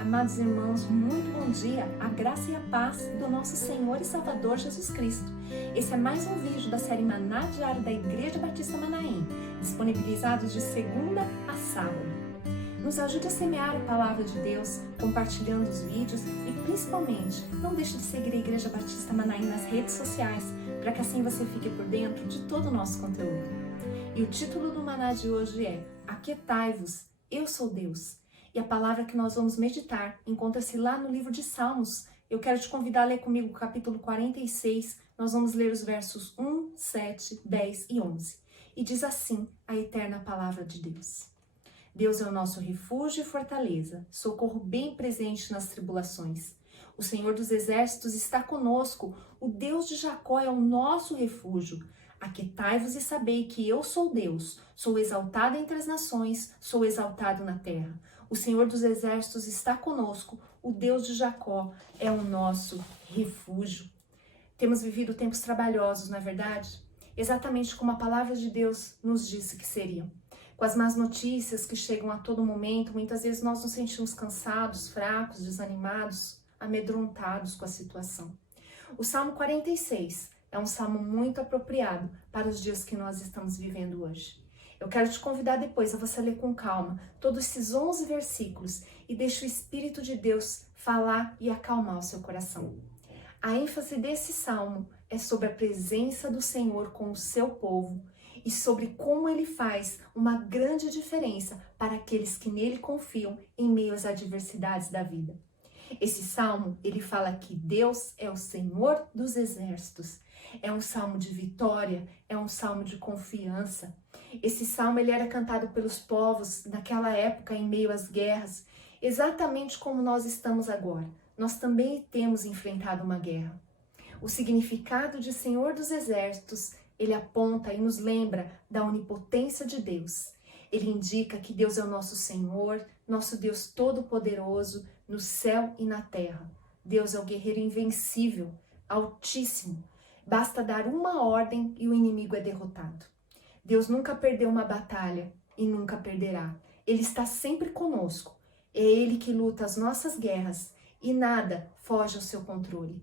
Amados irmãos, muito bom dia, a graça e a paz do nosso Senhor e Salvador Jesus Cristo. Esse é mais um vídeo da série Maná Diário da Igreja Batista Manaim, disponibilizados de segunda a sábado. Nos ajude a semear a palavra de Deus, compartilhando os vídeos e principalmente, não deixe de seguir a Igreja Batista Manaim nas redes sociais, para que assim você fique por dentro de todo o nosso conteúdo. E o título do Maná de hoje é Aquietai-vos, eu sou Deus. E a palavra que nós vamos meditar encontra-se lá no livro de Salmos. Eu quero te convidar a ler comigo o capítulo 46. Nós vamos ler os versos 1, 7, 10 e 11. E diz assim a eterna palavra de Deus. Deus é o nosso refúgio e fortaleza, socorro bem presente nas tribulações. O Senhor dos Exércitos está conosco, o Deus de Jacó é o nosso refúgio. Aquietai-vos e sabei que eu sou Deus, sou exaltado entre as nações, sou exaltado na terra. O Senhor dos Exércitos está conosco, o Deus de Jacó é o nosso refúgio. Temos vivido tempos trabalhosos, não é verdade? Exatamente como a palavra de Deus nos disse que seriam. Com as más notícias que chegam a todo momento, muitas vezes nós nos sentimos cansados, fracos, desanimados, amedrontados com a situação. O Salmo 46 é um salmo muito apropriado para os dias que nós estamos vivendo hoje. Eu quero te convidar depois a você ler com calma todos esses 11 versículos e deixe o Espírito de Deus falar e acalmar o seu coração. A ênfase desse salmo é sobre a presença do Senhor com o seu povo e sobre como ele faz uma grande diferença para aqueles que nele confiam em meio às adversidades da vida. Esse salmo, ele fala que Deus é o Senhor dos Exércitos. É um salmo de vitória, é um salmo de confiança. Esse salmo ele era cantado pelos povos naquela época em meio às guerras, exatamente como nós estamos agora. Nós também temos enfrentado uma guerra. O significado de Senhor dos Exércitos, ele aponta e nos lembra da onipotência de Deus. Ele indica que Deus é o nosso Senhor, nosso Deus todo-poderoso no céu e na terra. Deus é o guerreiro invencível, altíssimo. Basta dar uma ordem e o inimigo é derrotado. Deus nunca perdeu uma batalha e nunca perderá. Ele está sempre conosco. É Ele que luta as nossas guerras e nada foge ao seu controle.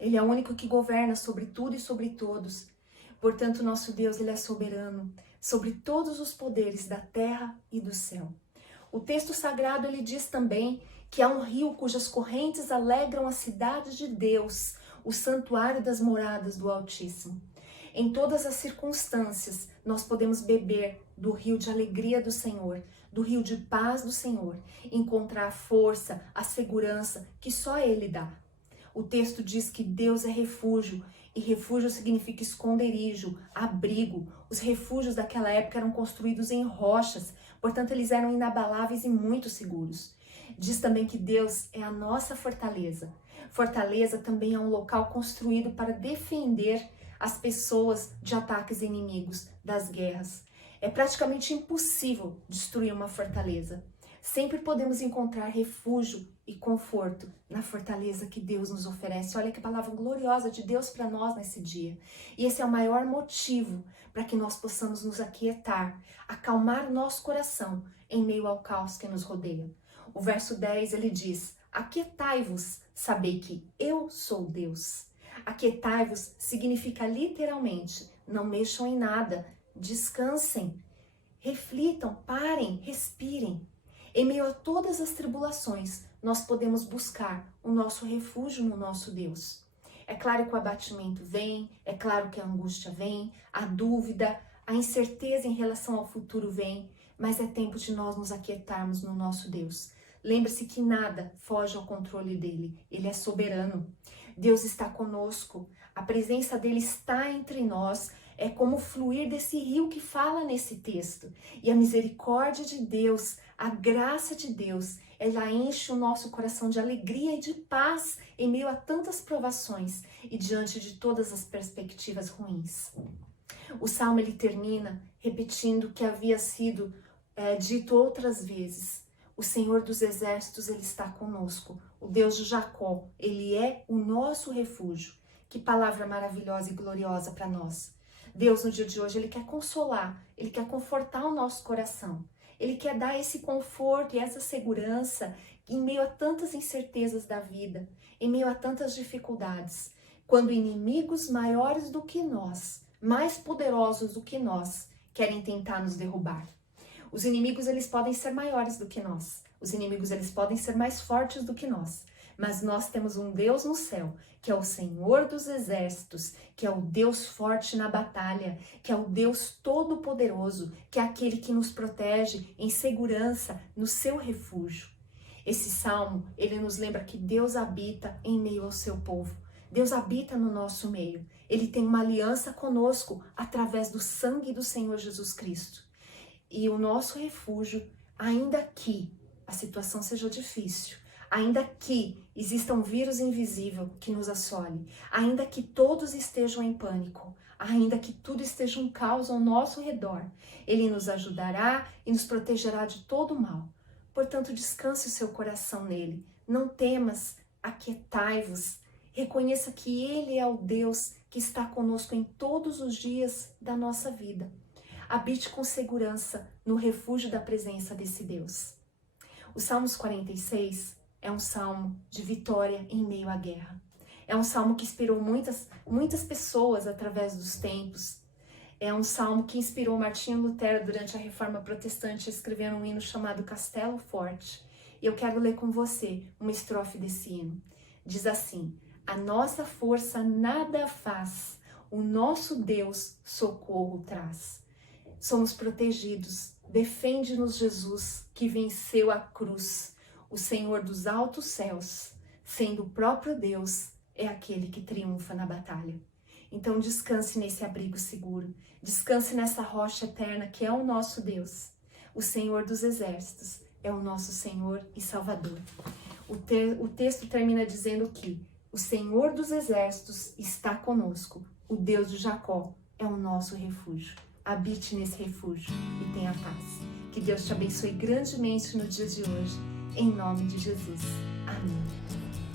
Ele é o único que governa sobre tudo e sobre todos. Portanto, nosso Deus ele é soberano sobre todos os poderes da terra e do céu. O texto sagrado ele diz também que há um rio cujas correntes alegram a cidade de Deus, o santuário das moradas do Altíssimo. Em todas as circunstâncias, nós podemos beber do rio de alegria do Senhor, do rio de paz do Senhor, encontrar a força, a segurança que só Ele dá. O texto diz que Deus é refúgio, e refúgio significa esconderijo, abrigo. Os refúgios daquela época eram construídos em rochas, portanto eles eram inabaláveis e muito seguros. Diz também que Deus é a nossa fortaleza. Fortaleza também é um local construído para defender as pessoas de ataques inimigos, das guerras. É praticamente impossível destruir uma fortaleza. Sempre podemos encontrar refúgio e conforto na fortaleza que Deus nos oferece. Olha que palavra gloriosa de Deus para nós nesse dia. E esse é o maior motivo para que nós possamos nos aquietar, acalmar o nosso coração em meio ao caos que nos rodeia. O verso 10 ele diz: Aquietai-vos, sabei que eu sou Deus. Aquietai-vos significa literalmente, não mexam em nada, descansem, reflitam, parem, respirem. Em meio a todas as tribulações, nós podemos buscar o nosso refúgio no nosso Deus. É claro que o abatimento vem, é claro que a angústia vem, a dúvida, a incerteza em relação ao futuro vem, mas é tempo de nós nos aquietarmos no nosso Deus. Lembre-se que nada foge ao controle dele, ele é soberano. Deus está conosco, a presença dele está entre nós, é como o fluir desse rio que fala nesse texto. E a misericórdia de Deus, a graça de Deus, ela enche o nosso coração de alegria e de paz em meio a tantas provações e diante de todas as perspectivas ruins. O Salmo ele termina repetindo o que havia sido dito outras vezes. O Senhor dos Exércitos, ele está conosco. O Deus de Jacó, ele é o nosso refúgio. Que palavra maravilhosa e gloriosa para nós. Deus, no dia de hoje, ele quer consolar, ele quer confortar o nosso coração. Ele quer dar esse conforto e essa segurança em meio a tantas incertezas da vida, em meio a tantas dificuldades. Quando inimigos maiores do que nós, mais poderosos do que nós, querem tentar nos derrubar. Os inimigos, eles podem ser maiores do que nós. Os inimigos, eles podem ser mais fortes do que nós. Mas nós temos um Deus no céu, que é o Senhor dos exércitos, que é o Deus forte na batalha, que é o Deus todo-poderoso, que é aquele que nos protege em segurança no seu refúgio. Esse salmo, ele nos lembra que Deus habita em meio ao seu povo. Deus habita no nosso meio. Ele tem uma aliança conosco através do sangue do Senhor Jesus Cristo. E o nosso refúgio, ainda que a situação seja difícil, ainda que exista um vírus invisível que nos assole, ainda que todos estejam em pânico, ainda que tudo esteja um caos ao nosso redor, Ele nos ajudará e nos protegerá de todo o mal. Portanto, descanse o seu coração nele. Não temas, aquietai-vos. Reconheça que Ele é o Deus que está conosco em todos os dias da nossa vida. Habite com segurança no refúgio da presença desse Deus. O Salmos 46 é um salmo de vitória em meio à guerra. É um salmo que inspirou muitas pessoas através dos tempos. É um salmo que inspirou Martinho Lutero durante a Reforma Protestante a escrever um hino chamado Castelo Forte. E eu quero ler com você uma estrofe desse hino. Diz assim: a nossa força nada faz, o nosso Deus socorro traz. Somos protegidos, defende-nos Jesus, que venceu a cruz. O Senhor dos altos céus, sendo o próprio Deus, é aquele que triunfa na batalha. Então descanse nesse abrigo seguro, descanse nessa rocha eterna que é o nosso Deus. O Senhor dos exércitos é o nosso Senhor e Salvador. O texto termina dizendo que o Senhor dos exércitos está conosco, o Deus de Jacó é o nosso refúgio. Habite nesse refúgio e tenha paz. Que Deus te abençoe grandemente no dia de hoje, em nome de Jesus. Amém.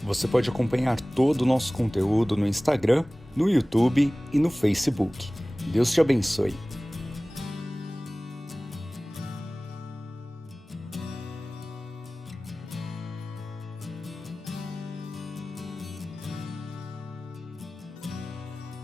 Você pode acompanhar todo o nosso conteúdo no Instagram, no YouTube e no Facebook. Deus te abençoe.